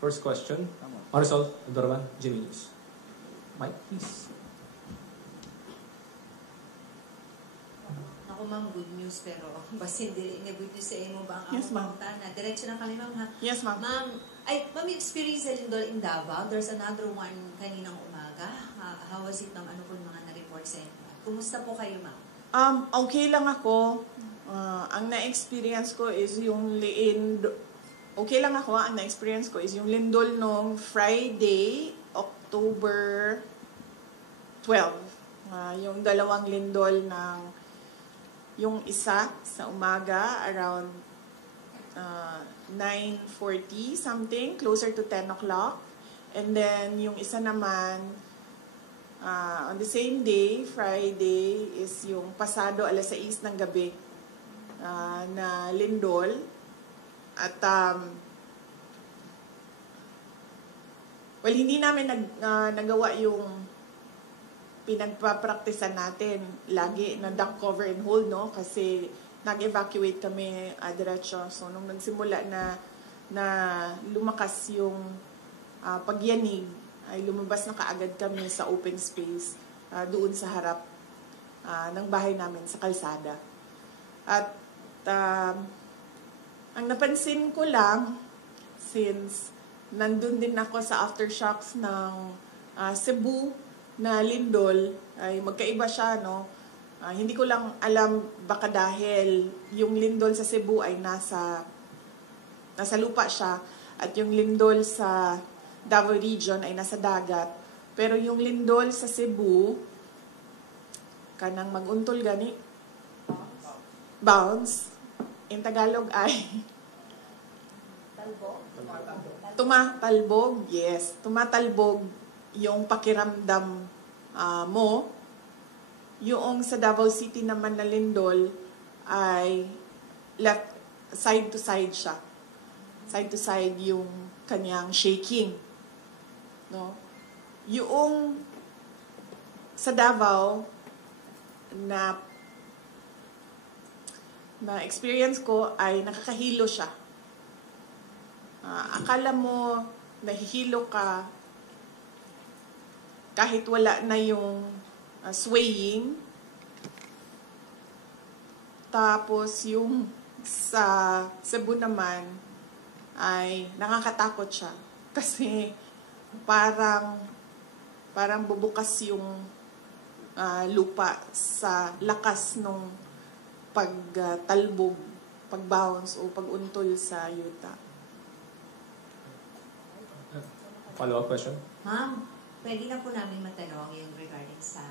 First question, Marisol Dorban, GMA News. Mike, please. Ako ma'am, good news pero basin dili nga good news sa imo ba ang Yes, ma'am. pangutana. Diretso na kami ma'am ha. Yes, ma'am. Ma'am, ma'am, experience sa Lindol in Davao. There's another one kaninang umaga. How was it ma'am? Ano po mga na-report sa inyo? Kumusta po kayo ma'am? Okay lang ako. Ang na-experience ko is yung okay lang ako. Ang na-experience ko is yung lindol nung Friday, October 12. Yung dalawang lindol ng yung isa sa umaga around 9:40 something, closer to 10 o'clock. And then yung isa naman on the same day, Friday, is yung pasado alas 6 ng gabi na lindol. At well, hindi namin nagawa yung pinagpapraktisan natin lagi na duck cover and hold, no? Kasi nag-evacuate kami diretso. So, nung nagsimula na lumakas yung pagyanig, ay lumabas na kaagad kami sa open space doon sa harap ng bahay namin sa kalsada. At ang napansin ko lang, since nandun din ako sa aftershocks ng Cebu na lindol, ay magkaiba siya, no? Hindi ko lang alam baka dahil yung lindol sa Cebu ay nasa lupa siya at yung lindol sa Davao region ay nasa dagat. Pero yung lindol sa Cebu, kanang maguntol gani, bounce, in Tagalog ay tumatalbog, yes. Tumatalbog yung pakiramdam mo. Yung sa Davao City naman na lindol ay left side to side siya. Side to side yung kanyang shaking. No? Yung sa Davao na experience ko ay nakakahilo siya. Akala mo nahihilo ka kahit wala na yung swaying. Tapos yung sa Cebu naman ay nakakatakot siya kasi parang bubukas yung lupa sa lakas nung pagtalbog, pag-bounce o pag-untol sa yuta. Follow-up question? Ma'am, pwede na po namin matanong yung regarding sa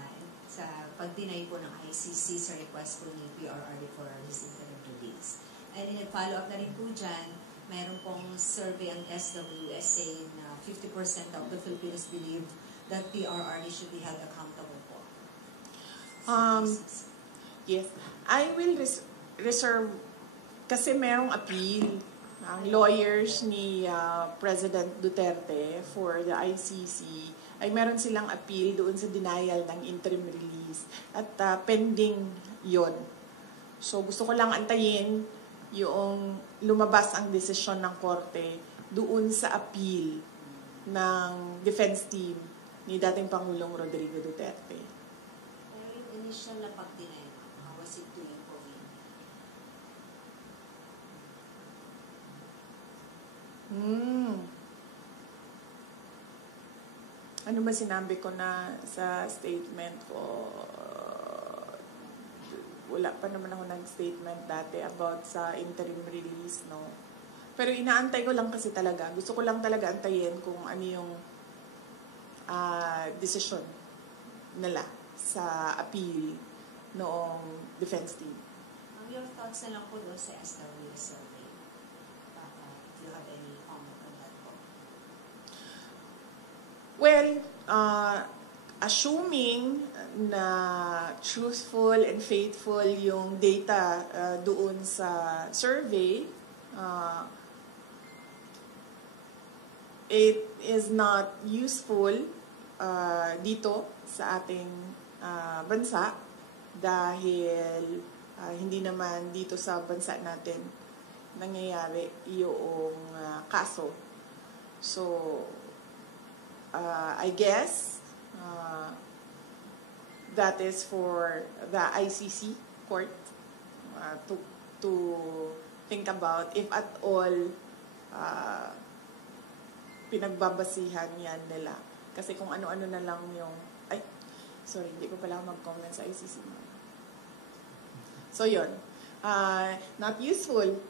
pag-deny po ng ICC sa request po ni PRRD for his interim release. And in follow up na rin po dyan, mayroon pong survey ang SWS saying na 50% of the Filipinos believe that PRRD should be held accountable po. Yes. I will reserve kasi merong appeal ang lawyers ni President Duterte for the ICC ay meron silang appeal doon sa denial ng interim release at pending yon. So gusto ko lang antayin yung lumabas ang desisyon ng korte doon sa appeal ng defense team ni dating Pangulong Rodrigo Duterte. Pero yung initial na pag-deny, how was it to you po? Ano ba sinabi ko na sa statement ko? Wala pa naman ako nag-statement dati about sa interim release, no? Pero inaantay ko lang kasi talaga. Gusto ko lang talaga antayin kung ano yung decision nila sa appeal noong defense team. Your thoughts na lang po doon sa SWS survey? If you have any comment on that po? Well, assuming na truthful and faithful yung data doon sa survey, it is not useful dito sa ating bansa dahil hindi naman dito sa bansa natin nangyayari yung kaso. So, I guess that is for the ICC court to think about if at all pinagbabasihan yan nila. Kasi kung ano-ano na lang yung... Ay, sorry, hindi ko pala mag-comment sa ICC. So, yun. Not useful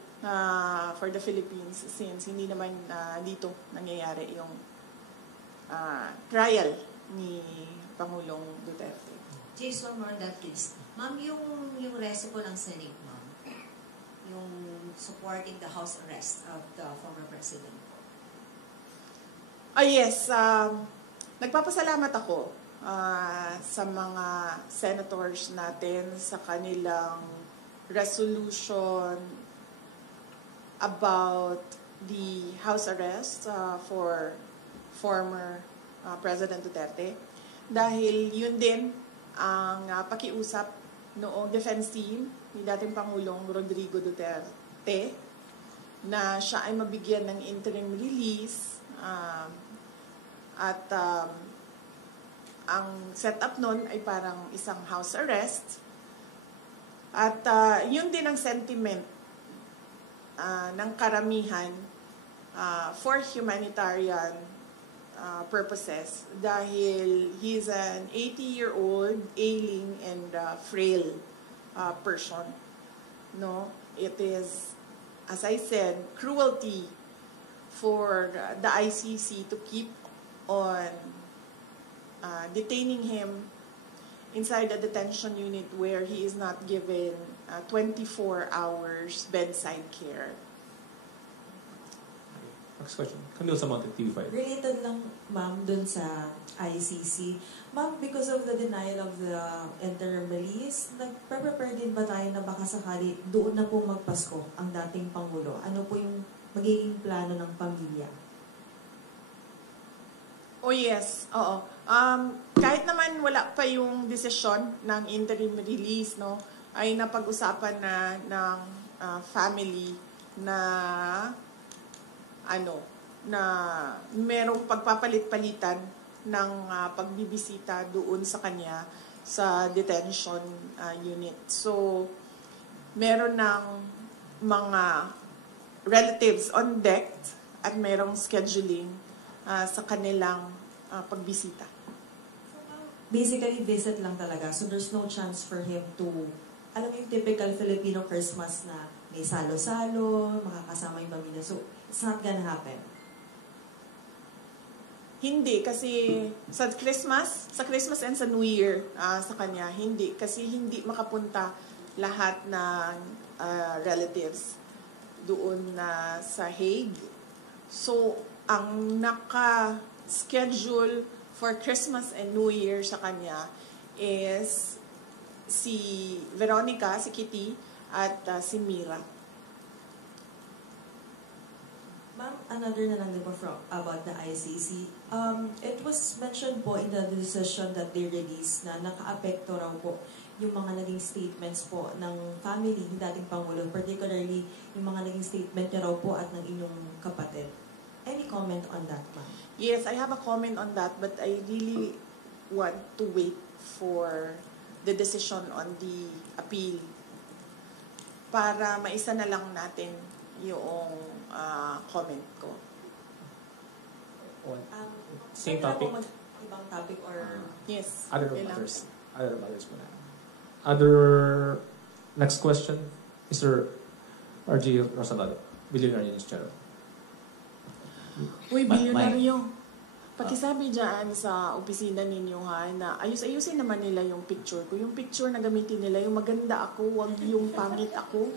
for the Philippines since hindi naman dito nangyayari yung trial ni Pangulong Duterte. Just one more on that, please. Ma'am, yung recipe ng Senate, ma'am, yung supporting the house arrest of the former president. Yes. Nagpapasalamat ako sa mga senators natin sa kanilang resolution about the house arrest for former President Duterte. Dahil yun din ang pakiusap noong defense team ni dating Pangulong Rodrigo Duterte na siya ay mabigyan ng interim release at ang setup nun ay parang isang house arrest at yun din ang sentiment ng karamihan for humanitarian purposes dahil he's an 80-year-old ailing and frail person. No, it is, as I said, cruelty for the ICC to keep on detaining him inside a detention unit where he is not given 24 hours bedside care. Next question. Camille Samonte, TV5. Related lang, ma'am, dun sa ICC. Ma'am, because of the denial of the interim release, nagprepare din ba tayo na baka sakali doon na pong magpasko ang dating Pangulo? Ano po yung magiging plano ng pamilya? Oh yes, oo. Kahit naman wala pa yung desisyon ng interim release, no, ay napag-usapan na ng family na na merong pagpapalit-palitan ng pagbibisita doon sa kanya sa detention unit. So, meron ng mga relatives on deck at merong scheduling sa kanilang pagbisita. Basically, visit lang talaga. So, there's no chance for him to, alam mo yung typical Filipino Christmas na may salo-salo, makakasama yung pamilya. So, it's not gonna happen. Hindi, kasi sa Christmas and sa New Year sa kanya, hindi. Kasi hindi makapunta lahat ng relatives doon sa Hague. So, ang naka-schedule for Christmas and New Year sa kanya is si Veronica, si Kitty, at si Mira. Ma'am, another na lang din po about the ICC. It was mentioned po in the decision that they released na naka-apekto raw po yung mga naging statements po ng family ni dating Pangulo, particularly yung mga naging statement niya raw po at ng inyong kapatid. Any comment on that, ma'am? Yes, I have a comment on that, but I really want to wait for the decision on the appeal para maisa na lang natin yung comment ko. Same pwede na topic? po ibang topic or... Yes. Other kailangan. matters. Other matters muna. Other... Next question, Mr. R.G. Rosalado, Billionaire News Channel. Uy, bilyonaryo. Pakisabi dyan sa opisina ninyo ha, na ayusin naman nila yung picture ko. Yung picture na gamitin nila, yung maganda ako, wag yung pangit ako.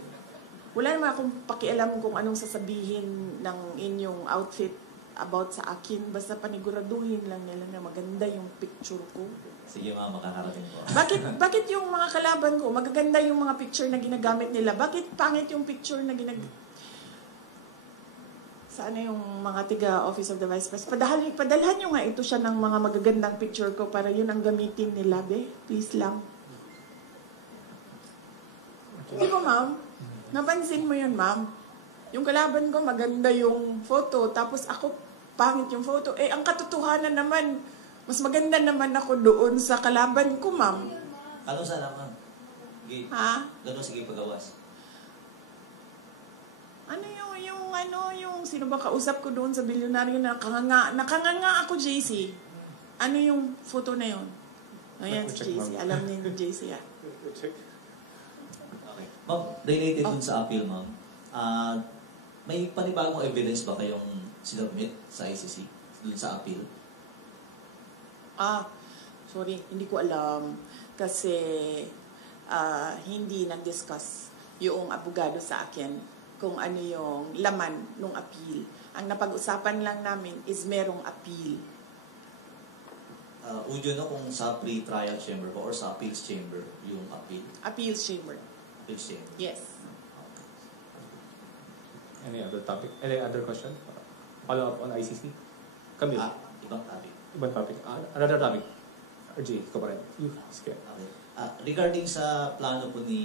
Wala naman akong pakialam kung anong sasabihin ng inyong outfit about sa akin. Basta paniguraduhin lang nila na maganda yung picture ko. Sige ma'am, makakarating po. Bakit yung mga kalaban ko, magaganda yung mga picture na ginagamit nila? Bakit pangit yung picture na Sana yung mga tiga-Office of the Vice President? Padalhan nyo nga ito siya ng mga magagandang picture ko para yun ang gamitin nila, be. Please lang. Di ba, ma'am? Napansin mo yun, ma'am? Yung kalaban ko, maganda yung photo. Tapos ako, pangit yung photo. Eh, ang katotohanan naman, mas maganda naman ako doon sa kalaban ko, ma'am. Ano sana, ma'am? Ha? Gano'n sige pagawas? Ano yung sino ba kausap ko doon sa bilyonaryo na nakanganga ako, JC. Ano yung photo na yun? Ayan si JC. Alam niya yung JC, ah. Okay. Ma'am, related dun sa appeal, ma'am. May panibagong evidence ba kayong sinubmit sa ICC dun sa appeal? Sorry, hindi ko alam. Kasi hindi nag-discuss yung abogado sa akin kung ano yung laman ng appeal. Ang napag-usapan lang namin is merong appeal. Udyo na kung sa pre-trial chamber ba or sa appeals chamber yung appeal? Appeals chamber. Appeals chamber. Yes. Any other topic? Any other question? Follow up on ICC? Camille? Ibang topic. Ibang topic. Another topic. RJ, ikaw pa rin. Sige. Okay. Regarding sa plano po ni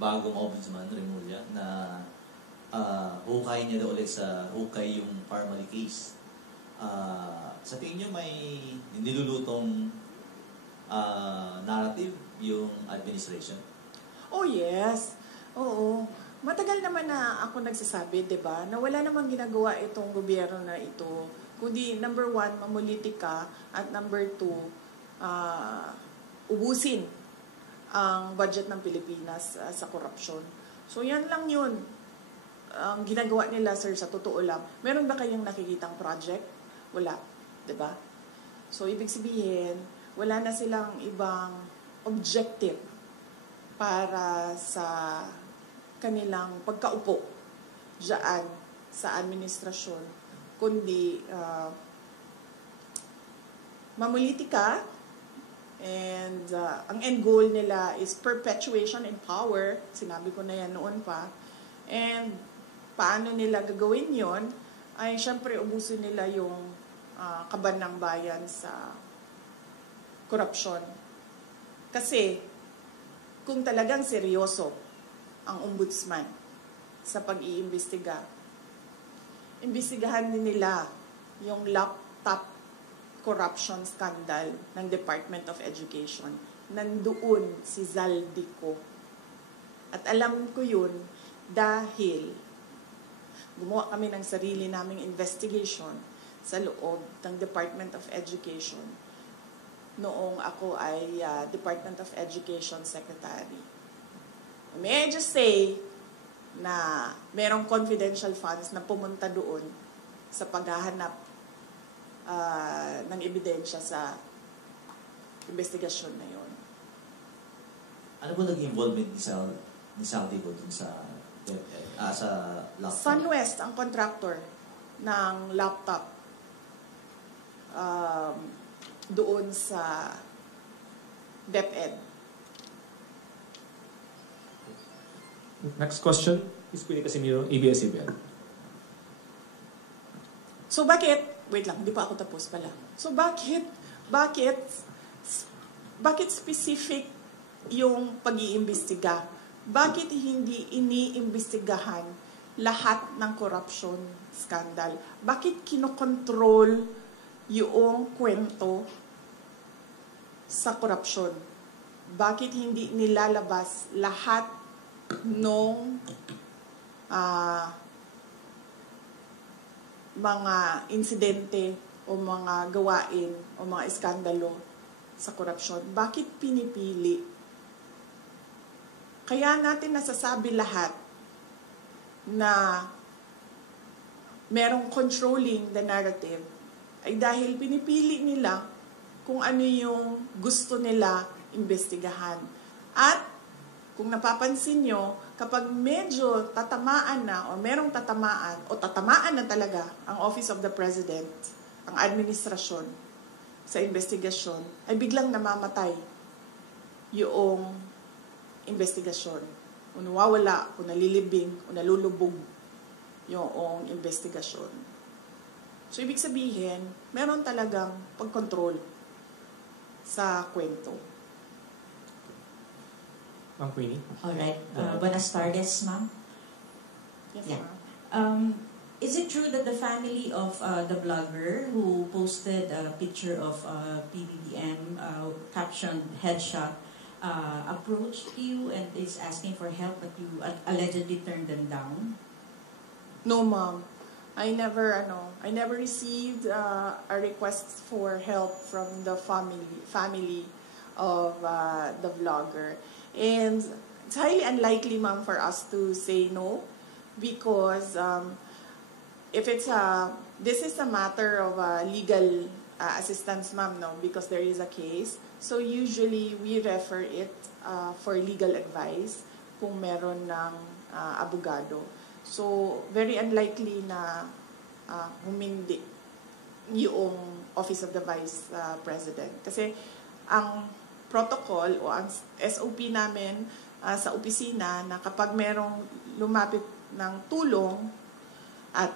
bagong ombudsman, Remulla, na hukay niya daw ulit sa hukay yung Parmali case. Sa tingin niyo may nilulutong narrative yung administration? Oh, yes. Oo. Matagal naman na ako nagsasabi, di ba, na wala namang ginagawa itong gobyerno na ito. Kundi, number 1, mamulitika, at number 2, ubusin ang budget ng Pilipinas sa korupsyon. So, yan lang yun. Ang ginagawa nila, sir, sa totoo lang. Meron ba kayong nakikitang project? Wala. Diba? So, ibig sabihin, wala na silang ibang objective para sa kanilang pagkaupo diyan sa administrasyon, kundi mamulitika, and ang end goal nila is perpetuation in power. Sinabi ko na yan noon pa. And paano nila gagawin yon ay syempre ubusin nila yung kaban ng bayan sa korupsyon. Kasi kung talagang seryoso ang ombudsman sa pag-iimbestiga, imbestigahan din nila yung laptop corruption scandal ng Department of Education. Nandoon si Zaldico. At alam ko yun dahil gumawa kami ng sarili naming investigation sa loob ng Department of Education noong ako ay Department of Education Secretary. May I just say na merong confidential funds na pumunta doon sa paghahanap ng ebidensya sa investigasyon na yon. Ano po naging involvement ni Saudi ko dun sa laptop? SunWest ang contractor ng laptop doon sa DepEd. Next question is Pili Casimiro, ABS-CBN. So bakit, wait lang, hindi pa ako tapos pala. So bakit specific yung pag-iimbestiga? Bakit hindi iniimbestigahan lahat ng corruption scandal? Bakit kinokontrol yung kwento sa corruption? Bakit hindi nilalabas lahat nung mga insidente o mga gawain o mga iskandalo sa korupsyon? Bakit pinipili? Kaya natin nasasabi lahat na merong controlling the narrative ay dahil pinipili nila kung ano yung gusto nila imbestigahan. At kung napapansin nyo, kapag medyo tatamaan na o merong tatamaan o tatamaan na talaga ang Office of the President, ang administrasyon sa investigasyon, ay biglang namamatay yung investigasyon. O nawawala, o nalilibing, o nalulubog yung investigasyon. So, ibig sabihin, meron talagang pagkontrol sa kwento. Ma'am Queenie? Alright. Buenas tardes, ma'am. Yes, Yeah. ma'am. is it true that the family of the blogger who posted a picture of PBBM captioned headshot approached you and is asking for help, but you allegedly turned them down? No, ma'am. I never received a request for help from the family of the vlogger. And it's highly unlikely, ma'am, for us to say no, because if this is a matter of legal assistance, ma'am, no, because there is a case. So usually we refer it for legal advice kung meron ng abogado. So very unlikely na humindi yung Office of the Vice President. Kasi ang protocol o ang SOP namin sa opisina na kapag merong lumapit ng tulong at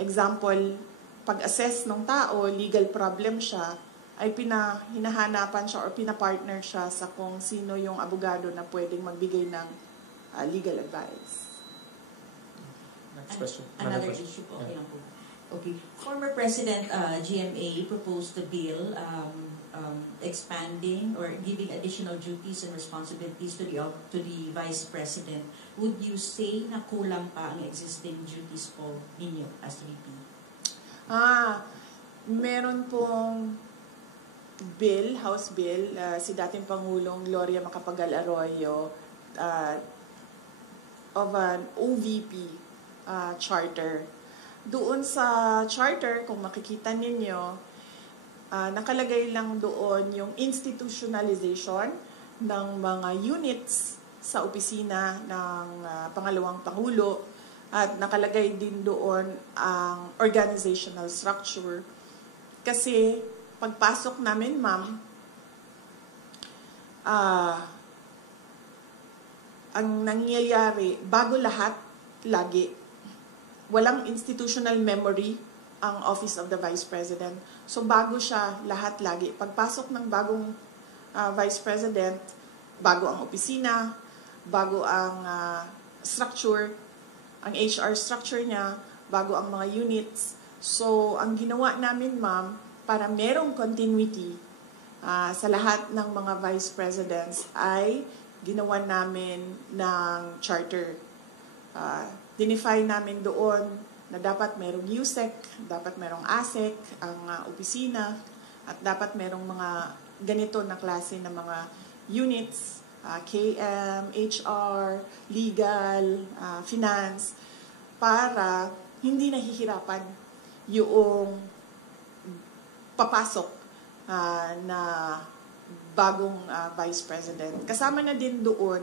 example, pag-assess ng tao, legal problem siya, ay hinahanapan siya or pinapartner siya sa kung sino yung abogado na pwedeng magbigay ng legal advice. Next question. Another question. issue po. Okay lang po. Okay. Former President GMA proposed a bill expanding or giving additional duties and responsibilities to the Vice President. Would you say na kulang pa ang existing duties po ninyo as VP? Meron pong bill, House Bill, si dating Pangulong Gloria Macapagal Arroyo of an OVP charter. Doon sa charter, kung makikita ninyo, nakalagay lang doon yung institutionalization ng mga units sa opisina ng pangalawang Pangulo at nakalagay din doon ang organizational structure. Kasi pagpasok namin, ma'am, ang nangyayari, bago lahat, lagi, walang institutional memory ang Office of the Vice President. So bago siya lahat lagi. Pagpasok ng bagong Vice President, bago ang opisina, bago ang structure, ang HR structure niya, bago ang mga units. So ang ginawa namin, ma'am, para merong continuity sa lahat ng mga Vice Presidents ay ginawa namin ng charter. Dinify namin doon na dapat merong USEC, dapat merong ASEC, ang opisina, at dapat merong mga ganito na klase ng mga units, KM, HR, legal, finance, para hindi nahihirapan yung papasok na bagong Vice President. Kasama na din doon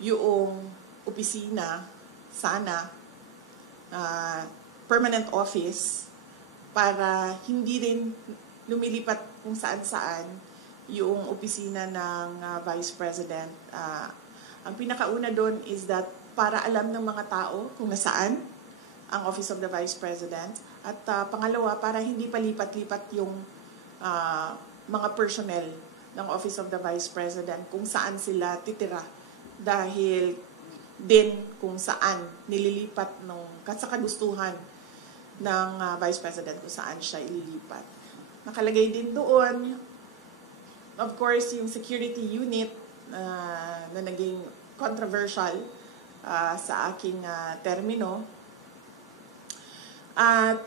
yung opisina, sana, permanent office, para hindi rin lumilipat kung saan-saan yung opisina ng Vice President. Ang pinakauna doon is that para alam ng mga tao kung nasaan ang Office of the Vice President. At pangalawa, para hindi palipat-lipat yung mga personnel ng Office of the Vice President kung saan sila titira. Dahil din kung saan nililipat sa kagustuhan ng Vice President kung saan siya ililipat. Nakalagay din doon, of course, yung security unit na naging controversial sa aking termino. At,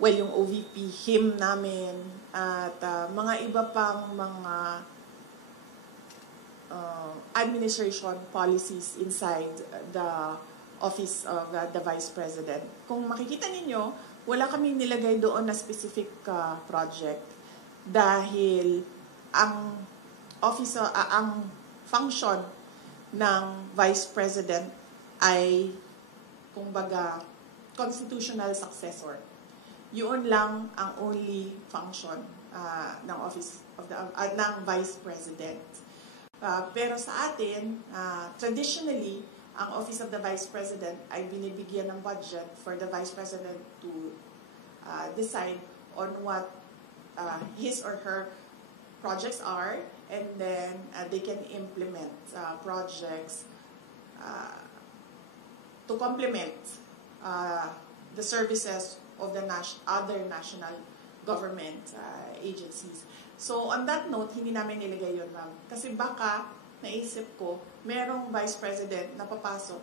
yung OVP, him namin, at mga iba pang mga administration policies inside the Office of the Vice President. Kung makikita ninyo, wala kami nilagay doon na specific project dahil ang ang function ng Vice President ay kumbaga constitutional successor. Yun lang ang only function ng Office of ng Vice President. Pero sa atin, traditionally, ang Office of the Vice President ay binibigyan ng budget for the Vice President to decide on what his or her projects are, and then they can implement projects to complement the services of the other national government agencies. So on that note, hindi namin nilagay yun, ma'am. Kasi baka, naisip ko, merong vice president na papasok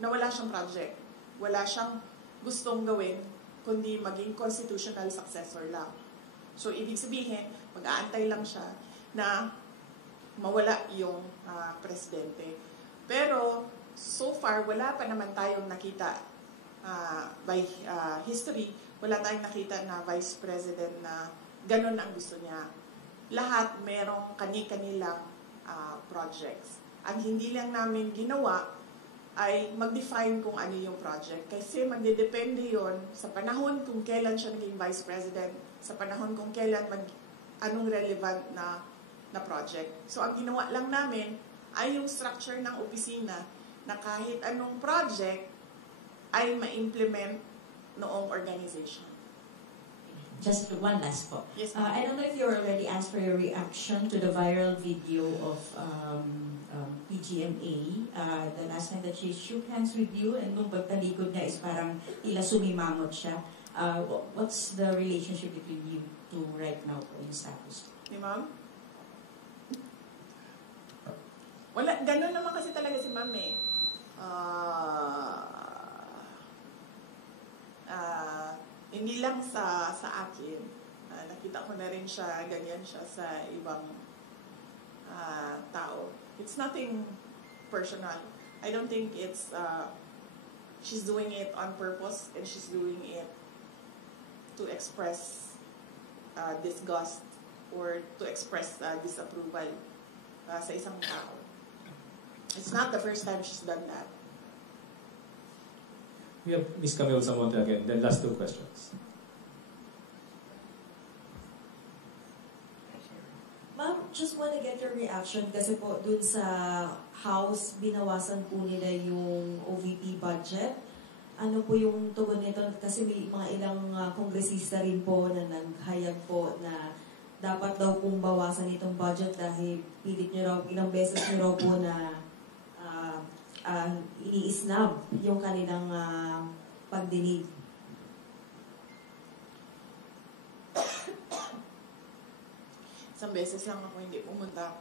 na wala siyang project, wala siyang gustong gawin, kundi maging constitutional successor lang. So ibig sabihin, mag-aantay lang siya na mawala yung presidente. Pero so far, wala pa naman tayong nakita by history, wala tayong nakita na vice president na ganun ang gusto niya. Lahat merong kani-kanilang projects. Ang hindi lang namin ginawa ay mag-define kung ano yung project. Kasi magdedepende yon sa panahon kung kailan siya naging vice president, sa panahon kung kailan anong relevant na project. So ang ginawa lang namin ay yung structure ng opisina na kahit anong project ay ma-implement noong organization. Just one last po. Yes, I don't know if you already asked for your reaction to the viral video of PGMA. The last time that she shook hands with you and nung pagtalikod niya is parang tila sumimangot siya. What's the relationship between you two right now po, yung status? Ni ma'am? Wala, ganun naman kasi talaga si ma'am eh. Hindi lang sa akin. Nakita ko na rin siya, ganyan siya sa ibang tao. It's nothing personal. I don't think it's, she's doing it on purpose and she's doing it to express disgust or to express disapproval sa isang tao. It's not the first time she's done that. We have Ms. Camille Zamonte again. The last two questions. Ma'am, just want to get your reaction kasi po dun sa House, binawasan po nila yung OVP budget. Ano po yung tugon nito? Kasi may mga ilang kongresista rin po na naghayag po na dapat daw pong bawasan itong budget dahil pilit nyo raw, ilang beses nyo raw po na ini-snub yung kanilang pagdinig. Isang beses lang ako hindi pumunta.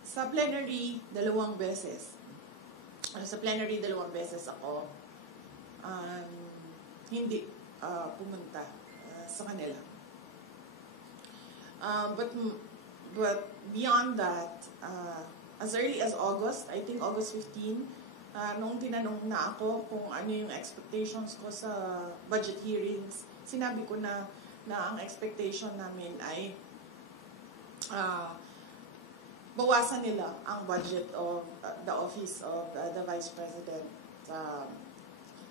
Sa plenary, 2 beses. Sa plenary, 2 beses ako hindi pumunta sa kanila. But beyond that, as early as August, I think August 15, nung tinanong na ako kung ano yung expectations ko sa budget hearings, sinabi ko na ang expectation namin ay bawasan nila ang budget of the office of the Vice President.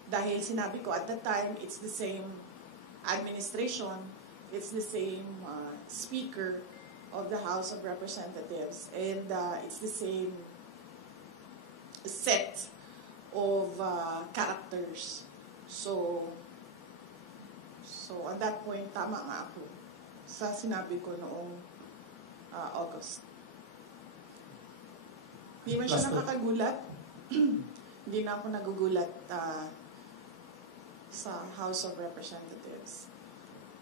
Dahil sinabi ko at that time, it's the same administration, it's the same speaker of the House of Representatives, and it's the same set of characters. So at that point, tama nga ako sa sinabi ko noong August. Hindi man siya nakakagulat. Hindi na ako nagugulat sa House of Representatives.